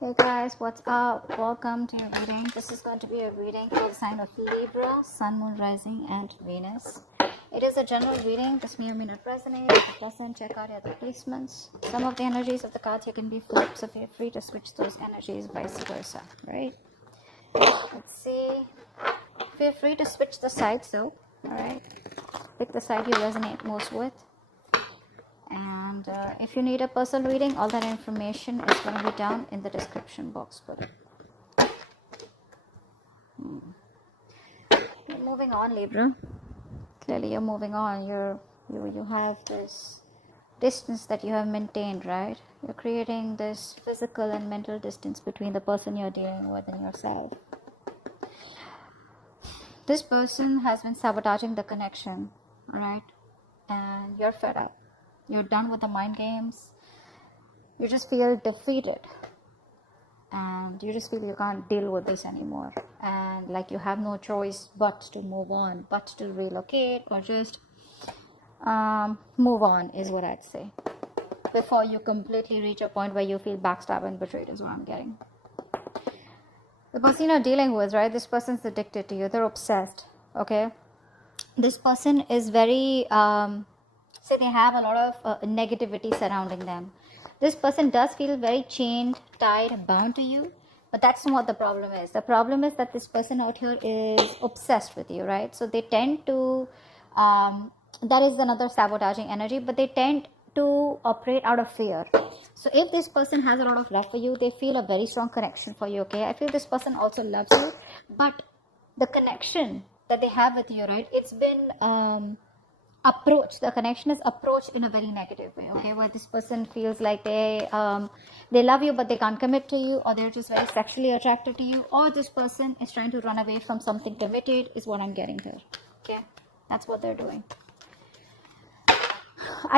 Hey guys, what's up? Welcome to your reading. This is going to be a reading for the sign of Libra, Sun, Moon, Rising, and Venus. It is a general reading. This may or may not resonate. If it doesn't, check out your other placements. Some of the energies of the cards here can be flipped, so feel free to switch those energies, vice versa, right? Let's see. Feel free to switch the sides though, alright? Pick the side you resonate most with. And if you need a personal reading, all that information is going to be down in the description box below. You're moving on, Libra. Clearly you're moving on. You have this distance that you have maintained, right? You're creating this physical and mental distance between the person you're dealing with and yourself. This person has been sabotaging the connection, right? And you're fed up. You're done with the mind games. You just feel defeated. And you just feel you can't deal with this anymore. And like you have no choice but to move on, but to relocate or just move on is what I'd say. Before you completely reach a point where you feel backstabbed and betrayed is what I'm getting. The person you're dealing with, right? This person's addicted to you. They're obsessed, okay? This person is very... say they have a lot of negativity surrounding them. This person does feel very chained, tied, bound to you, but that's not what the problem is. The problem is that this person out here is obsessed with you, right? So they tend to, that is another sabotaging energy, but they tend to operate out of fear. So if this person has a lot of love for you, they feel a very strong connection for you, okay? I feel this person also loves you, but the connection that they have with you, right, it's been... the connection is approached in a very negative way, okay, where this person feels like they love you but they can't commit to you, or they're just very sexually attracted to you, or this person is trying to run away from something committed is what I'm getting here, okay? That's what they're doing.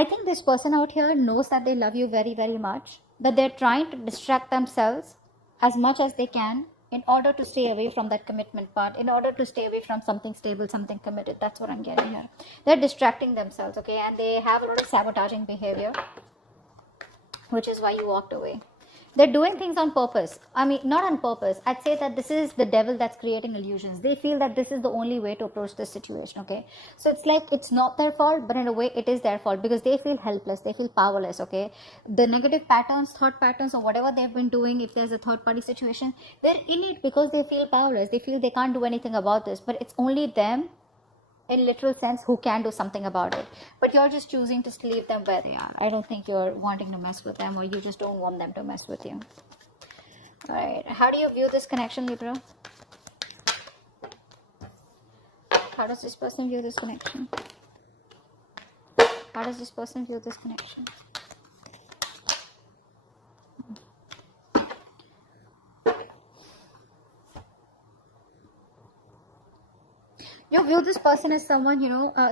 I think this person out here knows that they love you very, very much, but they're trying to distract themselves as much as they can in order to stay away from that commitment part, in order to stay away from something stable, something committed. That's what I'm getting here. They're distracting themselves, okay? And they have a lot of sabotaging behavior, which is why you walked away. They're doing things on purpose. I mean, not on purpose. I'd say that this is the devil that's creating illusions. They feel that this is the only way to approach this situation, okay? So it's like it's not their fault, but in a way it is their fault because they feel helpless. They feel powerless, okay? The negative patterns, thought patterns, or whatever they've been doing, if there's a third party situation, they're in it because they feel powerless. They feel they can't do anything about this, but it's only them, in literal sense, who can do something about it. But you're just choosing to leave them where they are. I don't think you're wanting to mess with them, or you just don't want them to mess with you. All right, how do you view this connection, Libra? How does this person view this connection? How does this person view this connection? You view this person as someone,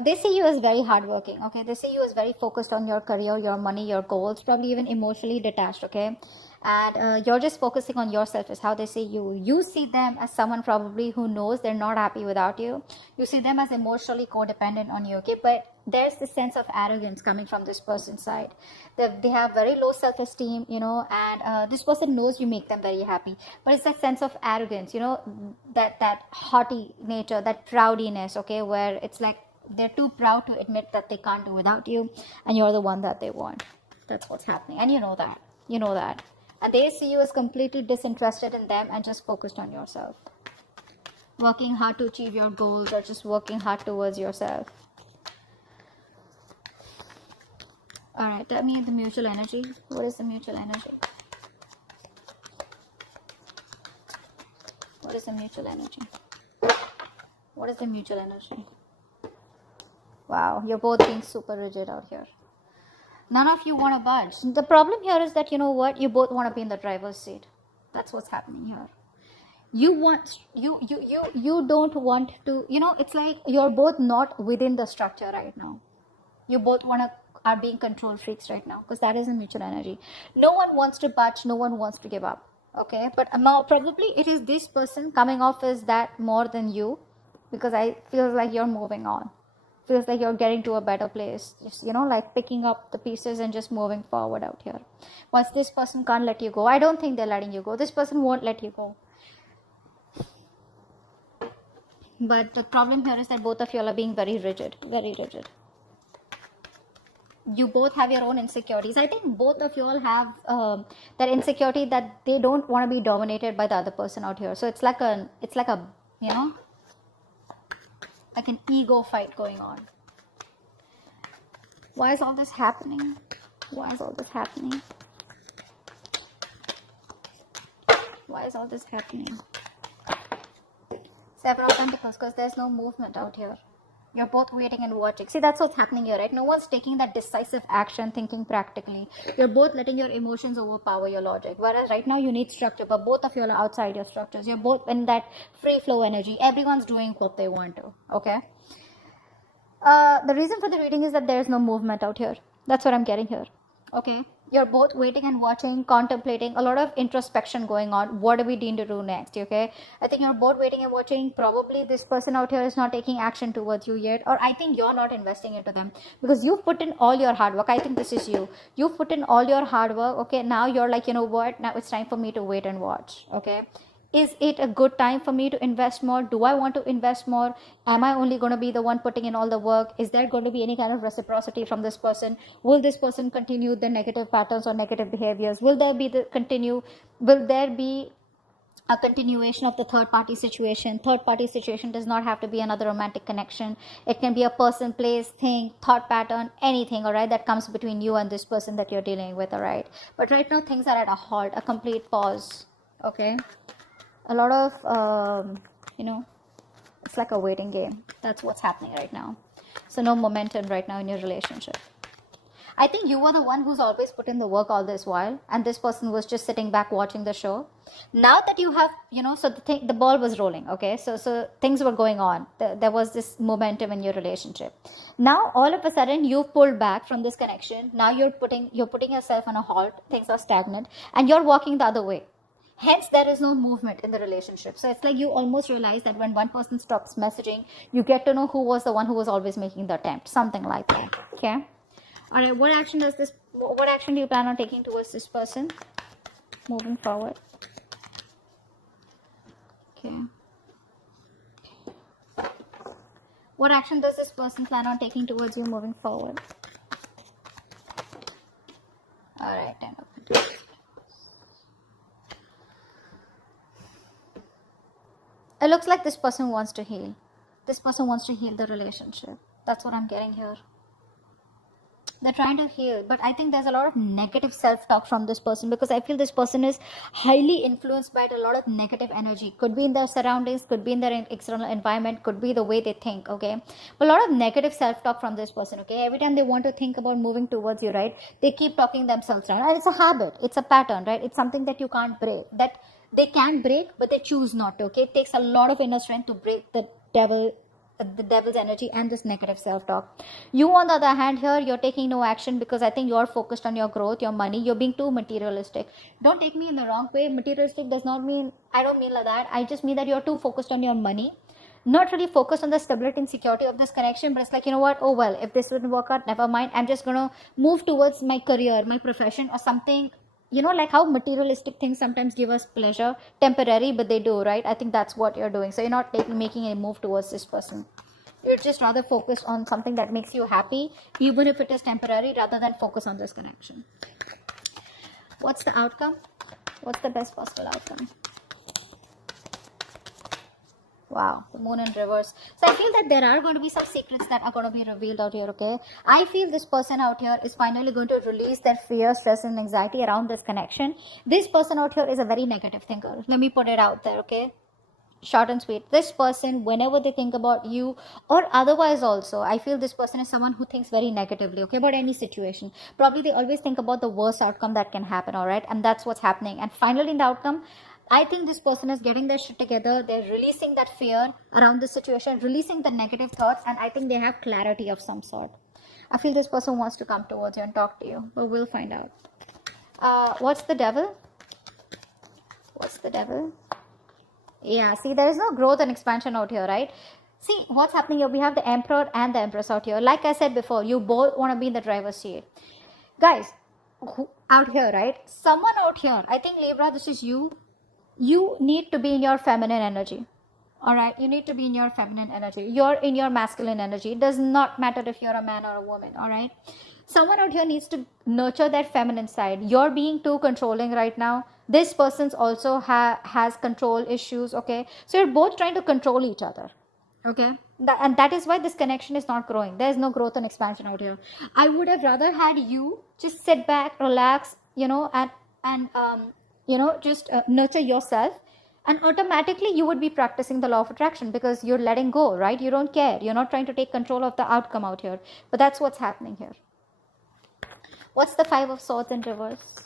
they see you as very hardworking, okay? They see you as very focused on your career, your money, your goals, probably even emotionally detached, okay? And you're just focusing on yourself is how they see you. You see them as someone probably who knows they're not happy without you. You see them as emotionally codependent on you, okay? But there's this sense of arrogance coming from this person's side. They have very low self-esteem, and this person knows you make them very happy. But it's that sense of arrogance, that haughty nature, that proudiness, okay, where it's like they're too proud to admit that they can't do without you, and you're the one that they want. That's what's happening, and you know that. You know that. And they see you as completely disinterested in them and just focused on yourself. Working hard to achieve your goals, or just working hard towards yourself. Alright, tell me the mutual energy. What is the mutual energy? What is the mutual energy? What is the mutual energy? Wow, you're both being super rigid out here. None of you want to budge. The problem here is that, you know what? You both want to be in the driver's seat. That's what's happening here. You don't want to, it's like you're both not within the structure right now. You both are being control freaks right now, because that is a mutual energy. No one wants to budge. No one wants to give up. Okay, but now probably it is this person coming off as that more than you, because I feel like you're moving on feels like you're getting to a better place, just, you know, like picking up the pieces and just moving forward out here. Once this person can't let you go, I don't think they're letting you go. This person won't let you go. But the problem here is that both of you are being very rigid, very rigid. You both have your own insecurities. I think both of you all have that insecurity that they don't want to be dominated by the other person out here. So it's like a, you know, like an ego fight going on. Why is all this happening? Why is all this happening? Why is all this happening? Seven of Pentacles, because there's no movement out here. You're both waiting and watching. See, that's what's happening here, right? No one's taking that decisive action, thinking practically. You're both letting your emotions overpower your logic. Whereas right now you need structure, but both of you are outside your structures. You're both in that free flow energy. Everyone's doing what they want to, okay? The reason for the reading is that there's no movement out here. That's what I'm getting here, okay? You're both waiting and watching, contemplating, a lot of introspection going on. What do we need to do next, okay? I think you're both waiting and watching. Probably this person out here is not taking action towards you yet, or I think you're not investing into them because you've put in all your hard work. I think this is you. You've put in all your hard work, okay? Now you're like, you know what? Now it's time for me to wait and watch, okay? Is it a good time for me to invest more? Do I want to invest more? Am I only going to be the one putting in all the work? Is there going to be any kind of reciprocity from this person? Will this person continue the negative patterns or negative behaviors? Will there be a continuation of the third party situation? Third party situation does not have to be another romantic connection. It can be a person, place, thing, thought pattern, anything, all right, that comes between you and this person that you're dealing with, all right? But right now things are at a halt, a complete pause, okay? A lot of, you know, it's like a waiting game. That's what's happening right now. So no momentum right now in your relationship. I think you were the one who's always put in the work all this while, and this person was just sitting back watching the show. Now that you have, you know, so the ball was rolling, okay? So things were going on. There was this momentum in your relationship. Now all of a sudden you've pulled back from this connection. Now you're putting yourself on a halt. Things are stagnant, and you're walking the other way. Hence, there is no movement in the relationship. So it's like you almost realize that when one person stops messaging, you get to know who was the one who was always making the attempt. Something like that. Okay. All right. What action do you plan on taking towards this person moving forward? Okay. What action does this person plan on taking towards you moving forward? All right. 10 of Pentacles. It looks like this person wants to heal. This person wants to heal the relationship. That's what I'm getting here. They're trying to heal, but I think there's a lot of negative self-talk from this person because I feel this person is highly influenced by a lot of negative energy. Could be in their surroundings, could be in their external environment, could be the way they think, okay? But a lot of negative self-talk from this person, okay? Every time they want to think about moving towards you, right? They keep talking themselves down. And it's a habit. It's a pattern, right? It's something that you can't break. That they can break, but they choose not to, okay? It takes a lot of inner strength to break the devil's energy and this negative self-talk. You, on the other hand, here, you're taking no action because I think you're focused on your growth, your money. You're being too materialistic. Don't take me in the wrong way. Materialistic does not mean, I don't mean like that. I just mean that you're too focused on your money. Not really focused on the stability and security of this connection, but it's like, you know what? Oh, well, if this wouldn't work out, never mind. I'm just going to move towards my career, my profession or something. You know, like how materialistic things sometimes give us pleasure, temporary, but they do, right? I think that's what you're doing. So you're not making a move towards this person. You're just rather focused on something that makes you happy, even if it is temporary, rather than focus on this connection. What's the outcome? What's the best possible outcome? Wow, the moon in reverse. So I feel that there are going to be some secrets that are going to be revealed out here, okay? I feel this person out here is finally going to release their fear, stress, and anxiety around this connection. This person out here is a very negative thinker. Let me put it out there, okay? Short and sweet. This person, whenever they think about you or otherwise also, I feel this person is someone who thinks very negatively, okay, about any situation. Probably they always think about the worst outcome that can happen, all right? And that's what's happening. And finally, in the outcome, I think this person is getting their shit together. They're releasing that fear around the situation, releasing the negative thoughts, and I think they have clarity of some sort. I feel this person wants to come towards you and talk to you, but we'll find out. What's the devil? What's the devil? Yeah, see, there is no growth and expansion out here, right? See what's happening here. We have the Emperor and the Empress out here. Like I said before, you both want to be in the driver's seat. Guys, out here, right? Someone out here, I think Libra, this is you. You need to be in your feminine energy. All right, you need to be in your feminine energy. You're in your masculine energy. It does not matter if you're a man or a woman. All right, someone out here needs to nurture that feminine side. You're being too controlling right now. This person's also has control issues. Okay, so you're both trying to control each other. Okay, and that is why this connection is not growing. There is no growth and expansion out here. I would have rather had you just sit back, relax, and just nurture yourself, and automatically you would be practicing the law of attraction, because you're letting go, right? You don't care. You're not trying to take control of the outcome out here. But that's what's happening here. What's the Five of Swords in reverse?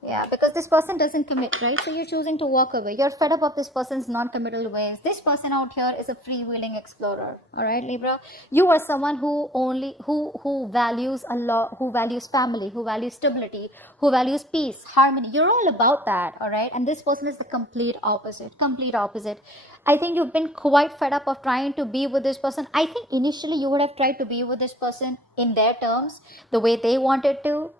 Yeah, because this person doesn't commit, right? So you're choosing to walk away. You're fed up of this person's non-committal ways. This person out here is a freewheeling explorer. All right, Libra? You are someone who values a lot, who values family, who values stability, who values peace, harmony. You're all about that, all right? And this person is the complete opposite. Complete opposite. I think you've been quite fed up of trying to be with this person. I think initially you would have tried to be with this person in their terms, the way they wanted to,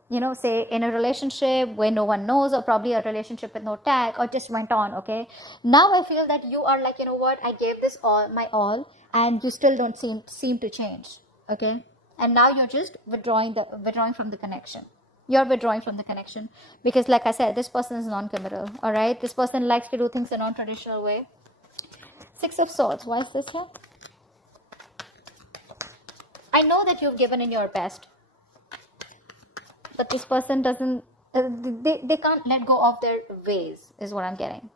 say in a relationship where no one knows, or probably a relationship with no tag, or just went on, okay? Now I feel that you are like, you know what, I gave this my all, and you still don't seem to change, okay? And now you're just withdrawing from the connection. You're withdrawing from the connection because, like I said, this person is non-committal, all right? This person likes to do things a non-traditional way. Six of Swords. Why is this here? I know that you've given in your best, but this person doesn't, they can't let go of their ways, is what I'm getting.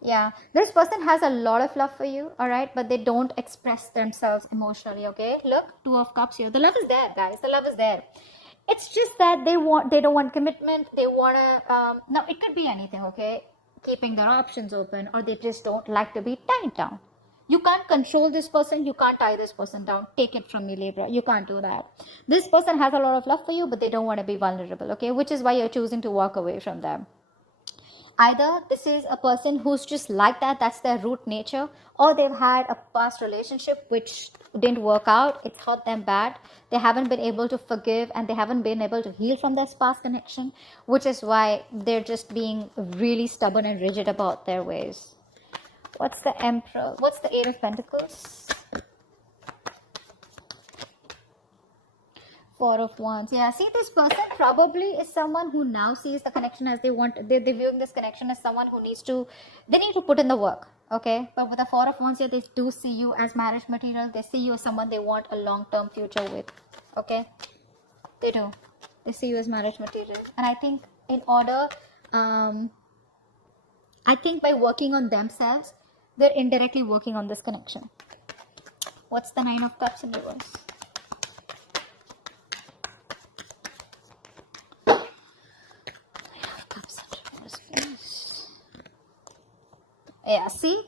Yeah, this person has a lot of love for you, all right, but they don't express themselves emotionally, okay? Look, Two of Cups here. The love is there, guys. The love is there. It's just that they don't want commitment. They want to, now it could be anything, okay? Keeping their options open, or they just don't like to be tied down. You can't control this person. You can't tie this person down. Take it from me, Libra. You can't do that. This person has a lot of love for you, but they don't want to be vulnerable, okay? Which is why you're choosing to walk away from them. Either this is a person who's just like that, that's their root nature, or they've had a past relationship which didn't work out, it's hurt them bad, they haven't been able to forgive, and they haven't been able to heal from this past connection, which is why they're just being really stubborn and rigid about their ways. What's the Emperor? What's the Eight of Pentacles? Four of Wands. Yeah, see, this person probably is someone who now sees the connection as they want. They're viewing this connection as someone who need to put in the work, okay? But with the Four of Wands here, they do see you as marriage material. They see you as someone they want a long-term future with, okay? They do. They see you as marriage material. And I think in order, I think by working on themselves, they're indirectly working on this connection. What's the Nine of Cups in reverse? Yeah, see.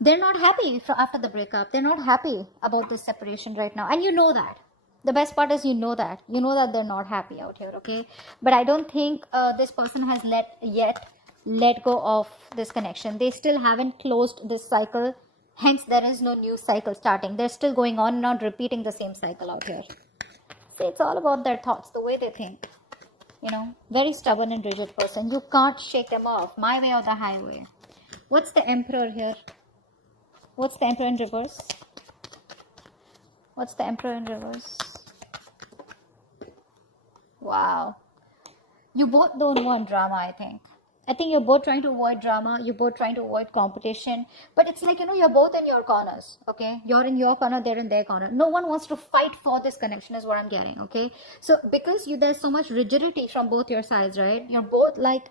They're not happy after the breakup. They're not happy about this separation right now. And you know that. The best part is you know that. You know that they're not happy out here, okay? But I don't think this person has let go of this connection. They still haven't closed this cycle. Hence, there is no new cycle starting. They're still going on and on, repeating the same cycle out here. See, it's all about their thoughts, the way they think. Very stubborn and rigid person. You can't shake them off. My way or the highway. What's the Emperor here? What's the Emperor in reverse? What's the Emperor in reverse? Wow. You both don't want drama, I think. I think you're both trying to avoid drama. You're both trying to avoid competition. But it's like, you're both in your corners, okay? You're in your corner, they're in their corner. No one wants to fight for this connection is what I'm getting, okay? So because there's so much rigidity from both your sides, right? You're both like,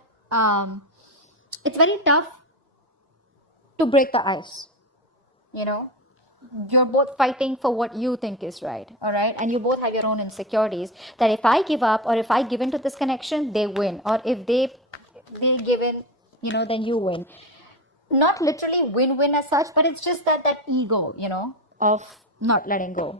it's very tough to break the ice, You're both fighting for what you think is right, all right? And you both have your own insecurities that if I give up or if I give into this connection, they win. Or if they give in, then you win. Not literally win-win as such, but it's just that ego, of not letting go.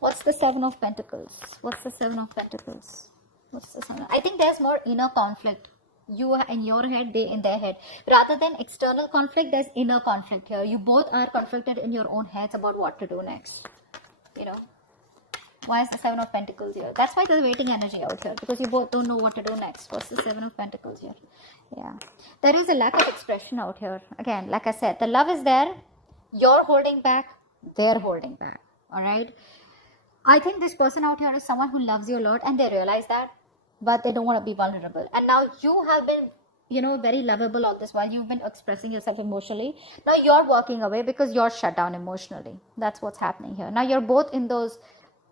What's the Seven of Pentacles? What's the Seven of Pentacles? What's the Seven? I think there's more inner conflict You are in your head, they in their head. Rather than external conflict, there's inner conflict here. You both are conflicted in your own heads about what to do next. You know, why is the Seven of Pentacles here? That's why there's waiting energy out here, because you both don't know what to do next. What's the Seven of Pentacles here? Yeah, there is a lack of expression out here. Again, like I said, the love is there. You're holding back, they're holding back. All right, I think this person out here is someone who loves you a lot, and they realize that, but they don't want to be vulnerable. And now you have been, you know, very lovable all this while. You've been expressing yourself emotionally. Now you're walking away because you're shut down emotionally. That's what's happening here. Now you're both in those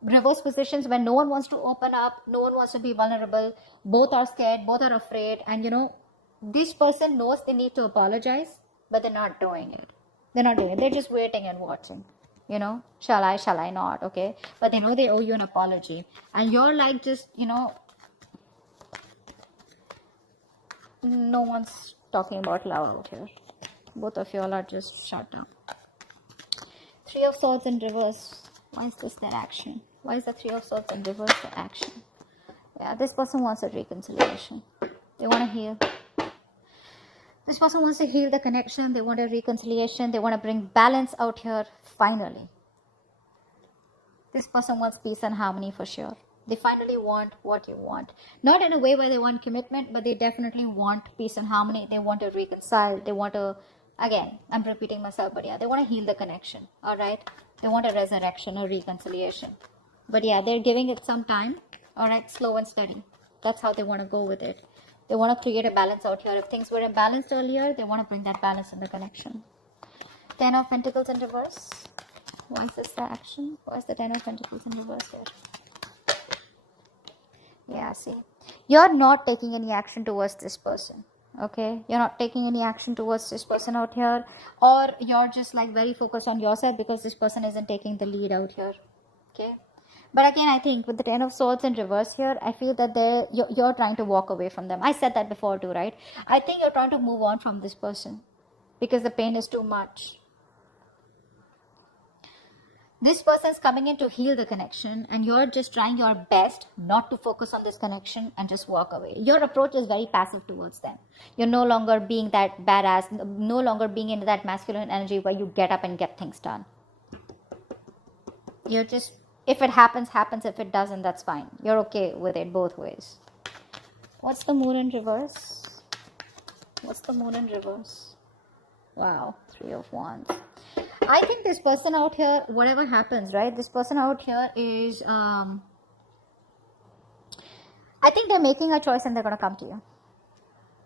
reverse positions where no one wants to open up, no one wants to be vulnerable. Both are scared, both are afraid. And you know, this person knows they need to apologize, but they're not doing it. They're not doing it. They're just waiting and watching. You know, shall I not? Okay. But they know they owe you an apology. And you're like, just, you know, no one's talking about love out here. Both of you all are just shut down. Three of Swords in reverse. Why is this their action? Why is the Three of Swords in reverse their action? Yeah, this person wants a reconciliation. They want to heal. This person wants to heal the connection. They want a reconciliation. They want to bring balance out here finally. This person wants peace and harmony for sure. They finally want what you want. Not in a way where they want commitment, but they definitely want peace and harmony. They want to reconcile. They want to, again, I'm repeating myself, but yeah, they want to heal the connection. All right. They want a resurrection or reconciliation. But yeah, they're giving it some time. All right. Slow and steady. That's how they want to go with it. They want to create a balance out here. If things were imbalanced earlier, they want to bring that balance in the connection. Ten of Pentacles in reverse. Why is this the action? Why is the Ten of Pentacles in reverse here? Yeah, see. You're not taking any action towards this person. Okay? You're not taking any action towards this person out here. Or you're just like very focused on yourself because this person isn't taking the lead out here. Okay? But again, I think with the Ten of Swords in reverse here, I feel that you're trying to walk away from them. I said that before too, right? I think you're trying to move on from this person because the pain is too much. This person is coming in to heal the connection, and you're just trying your best not to focus on this connection and just walk away. Your approach is very passive towards them. You're no longer being that badass, no longer being into that masculine energy where you get up and get things done. You're just, if it happens, happens. If it doesn't, that's fine. You're okay with it both ways. What's the Moon in reverse? What's the Moon in reverse? Wow, Three of Wands. I think this person out here, whatever happens, right? This person out here is, I think they're making a choice and they're going to come to you.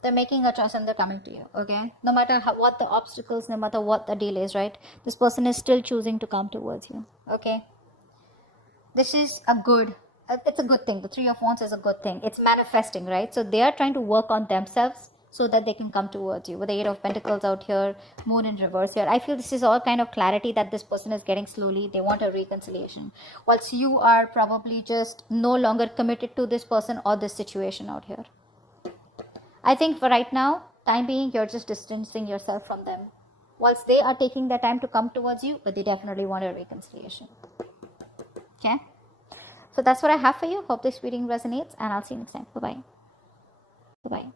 They're making a choice and they're coming to you, okay? No matter what the obstacles, no matter what the delays, right? This person is still choosing to come towards you, okay? This is a good, it's a good thing. The Three of Wands is a good thing. It's manifesting, right? So they are trying to work on themselves so that they can come towards you. With the Eight of Pentacles out here, Moon in reverse here. I feel this is all kind of clarity that this person is getting slowly. They want a reconciliation. Whilst you are probably just no longer committed to this person or this situation out here. I think for right now, time being, you're just distancing yourself from them. Whilst they are taking their time to come towards you, but they definitely want a reconciliation. Okay? So that's what I have for you. Hope this reading resonates, and I'll see you next time. Bye-bye. Bye-bye.